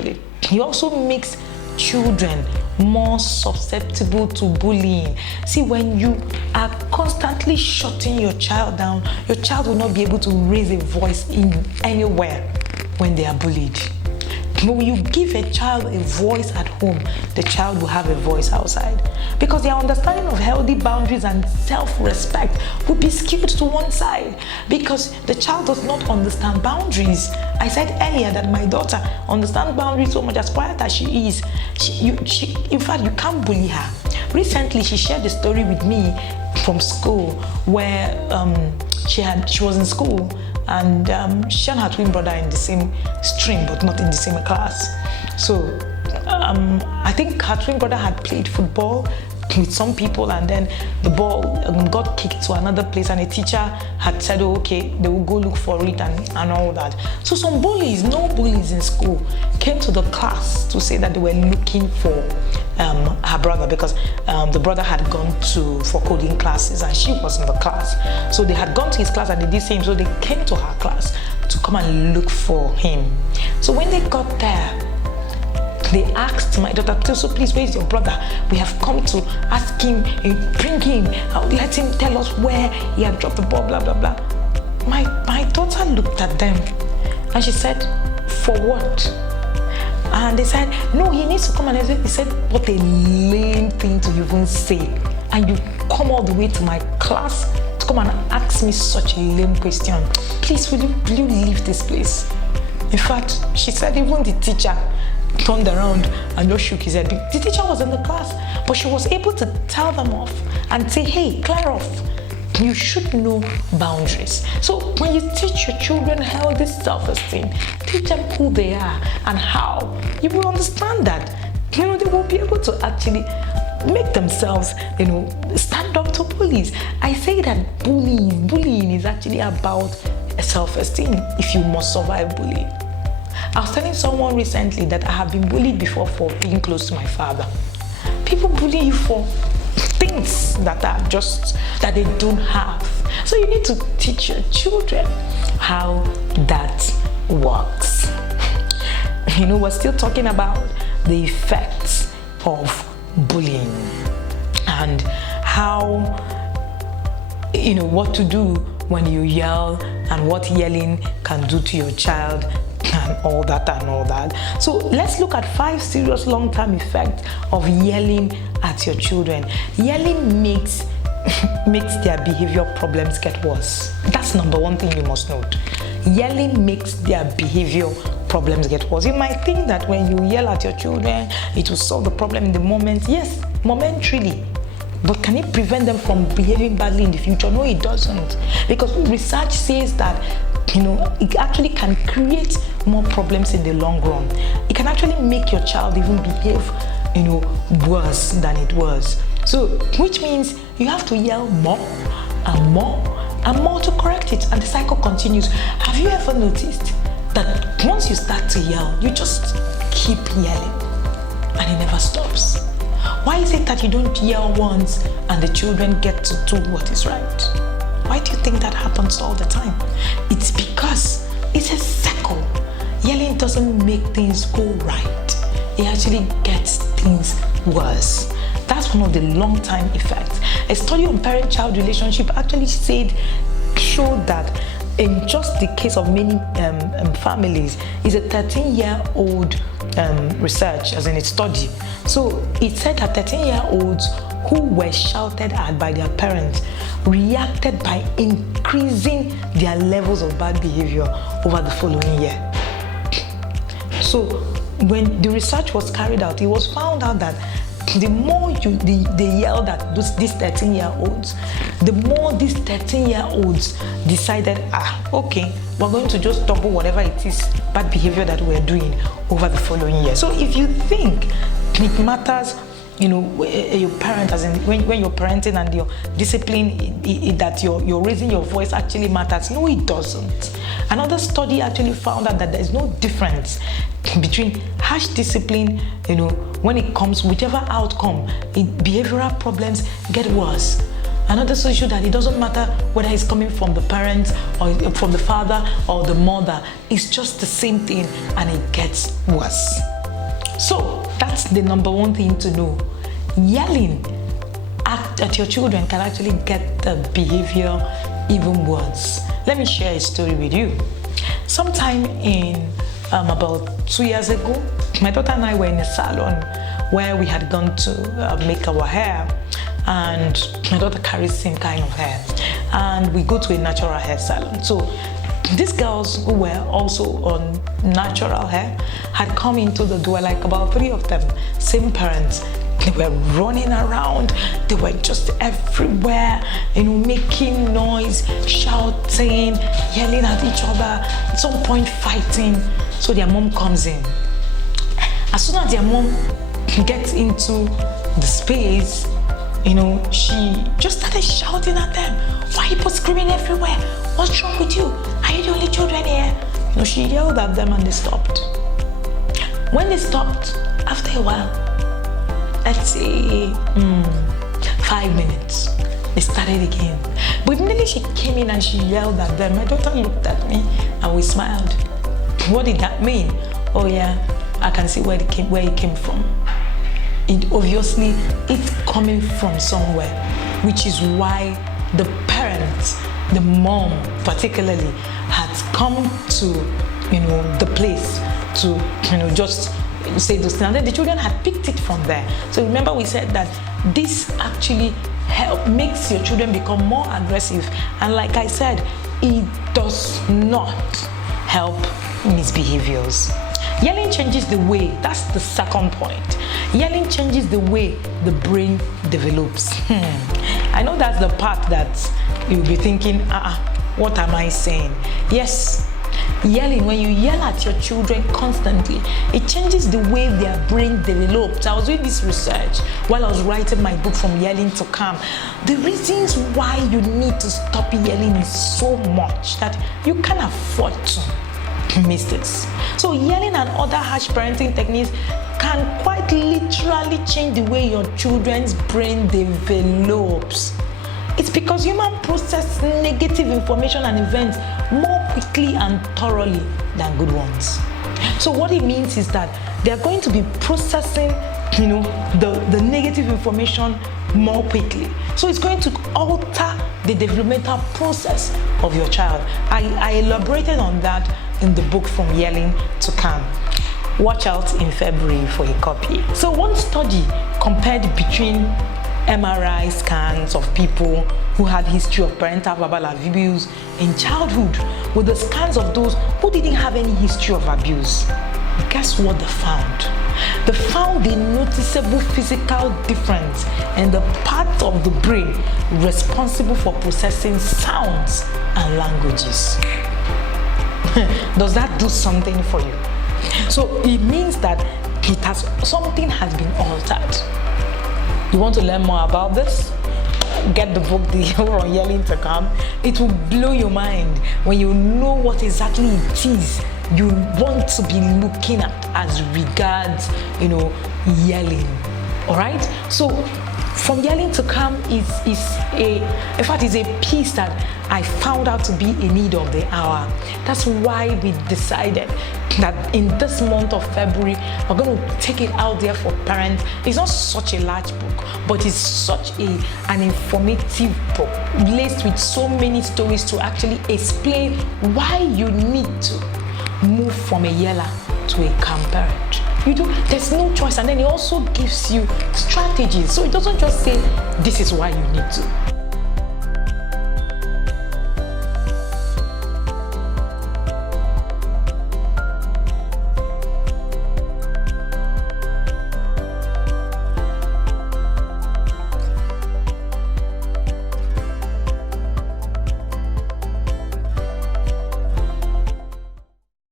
actually. It also makes children more susceptible to bullying. See, when you are constantly shutting your child down, your child will not be able to raise a voice in anywhere when they are bullied. When you give a child a voice at home, the child will have a voice outside, because their understanding of healthy boundaries and self-respect will be skewed to one side, because the child does not understand boundaries. I said earlier that my daughter understands boundaries so much. As quiet as she is, in fact, you can't bully her. Recently, she shared a story with me from school where she was in school, and she and her twin brother in the same stream but not in the same class. So I think her twin brother had played football with some people, and then the ball got kicked to another place, and a teacher had said, oh, okay, they will go look for it and all that. So some bullies, no bullies in school, came to the class to say that they were looking for her brother, because the brother had gone for coding classes and she was in the class. So they had gone to his class and they did same, so they came to her class to come and look for him. So when they got there, they asked my daughter, so please, where is your brother? We have come to ask him, bring him, let him tell us where he had dropped the ball, blah, blah, blah. My daughter looked at them and she said, for what? And they said, no, he needs to come. And he said, what a lame thing to even say. And you come all the way to my class to come and ask me such a lame question. Please, will you leave this place? In fact, she said even the teacher turned around and just shook his head. The teacher was in the class, but she was able to tell them off and say, hey, clear off. You should know boundaries. So when you teach your children healthy self-esteem, teach them who they are and how, you will understand that, they will be able to actually make themselves, stand up to bullies. I say that bullying is actually about self-esteem if you must survive bullying. I was telling someone recently that I have been bullied before for being close to my father. People bully you for things that they don't have. So you need to teach your children how that works. We're still talking about the effects of bullying and how, what to do when you yell and what yelling can do to your child and all that. So let's look at 5 serious long-term effects of yelling at your children. Yelling makes their behavior problems get worse. That's number one thing you must note. Yelling makes their behavior problems get worse. You might think that when you yell at your children, it will solve the problem in the moment. Yes, momentarily. But can it prevent them from behaving badly in the future? No, it doesn't. Because research says that it actually can create more problems in the long run. It can actually make your child even behave, worse than it was. So, which means you have to yell more and more and more to correct it, and the cycle continues. Have you ever noticed that once you start to yell, you just keep yelling and it never stops? Why is it that you don't yell once and the children get to do what is right? Why do you think that happens all the time? It's because it's a cycle. Yelling doesn't make things go right. It actually gets things worse. That's one of the long-term effects. A study on parent-child relationship actually showed that in just the case of many families, is a 13-year-old research, as in a study. So it said that 13-year-olds who were shouted at by their parents reacted by increasing their levels of bad behavior over the following year. So when the research was carried out, it was found out that the more they yelled at these 13-year-olds, the more these 13-year-olds decided, okay, we're going to just double whatever it is, bad behavior that we're doing over the following year. So if you think it matters, your parent, as in when you're parenting and your discipline, that you're raising your voice actually matters. No, it doesn't. Another study actually found out that there's no difference between harsh discipline, when it comes, whichever outcome, behavioral problems get worse. Another social issue that it doesn't matter whether it's coming from the parents or from the father or the mother. It's just the same thing and it gets worse. So that's the number one thing to know. Yelling at your children can actually get the behavior even worse. Let me share a story with you. Sometime in about 2 years ago, my daughter and I were in a salon where we had gone to make our hair, and my daughter carries the same kind of hair, and we go to a natural hair salon. So these girls who were also on natural hair had come into the door, like about 3 of them, same parents. They were running around, they were just everywhere, making noise, shouting, yelling at each other, at some point fighting. So their mom comes in. As soon as their mom gets into the space, she just started shouting at them. Why are you both screaming everywhere? What's wrong with you? Are you the only children here? She yelled at them and they stopped. When they stopped, after a while, let's say 5 minutes, they started again. But immediately she came in and she yelled at them. My daughter looked at me and we smiled. What did that mean? Oh yeah, I can see where it came from. It's coming from somewhere, which is why the parents, the mom particularly, has come to the place to just say those things. And then the children had picked it from there. So remember we said that this actually makes your children become more aggressive. And like I said, it does not help misbehaviors. Yelling changes the way, that's the second point. Yelling changes the way the brain develops. I know that's the part that you'll be thinking, what am I saying? Yes. Yelling, when you yell at your children constantly, it changes the way their brain develops. I was doing this research while I was writing my book, From Yelling to Calm. The reasons why you need to stop yelling is so much that you can't afford to miss this. So yelling and other harsh parenting techniques can quite literally change the way your children's brain develops. It's because humans process negative information and events more quickly and thoroughly than good ones. So what it means is that they are going to be processing, the negative information more quickly. So it's going to alter the developmental process of your child. I elaborated on that in the book From Yelling to Calm. Watch out in February for a copy. So one study compared between MRI scans of people who had history of parental verbal abuse in childhood with the scans of those who didn't have any history of abuse. Guess what they found? They found a noticeable physical difference in the part of the brain responsible for processing sounds and languages. Does that do something for you? So it means that something has been altered. You want to learn more about this? Get the book, From Yelling to Calm. It will blow your mind when you know what exactly it is you want to be looking at as regards, yelling. All right? So From Yelling to Calm is a piece that I found out to be a need of the hour. That's why we decided that in this month of February, we're going to take it out there for parents. It's not such a large book, but it's such an informative book, laced with so many stories to actually explain why you need to move from a yeller to a calm parent. There's no choice. And then it also gives you strategies. So it doesn't just say, this is why you need to.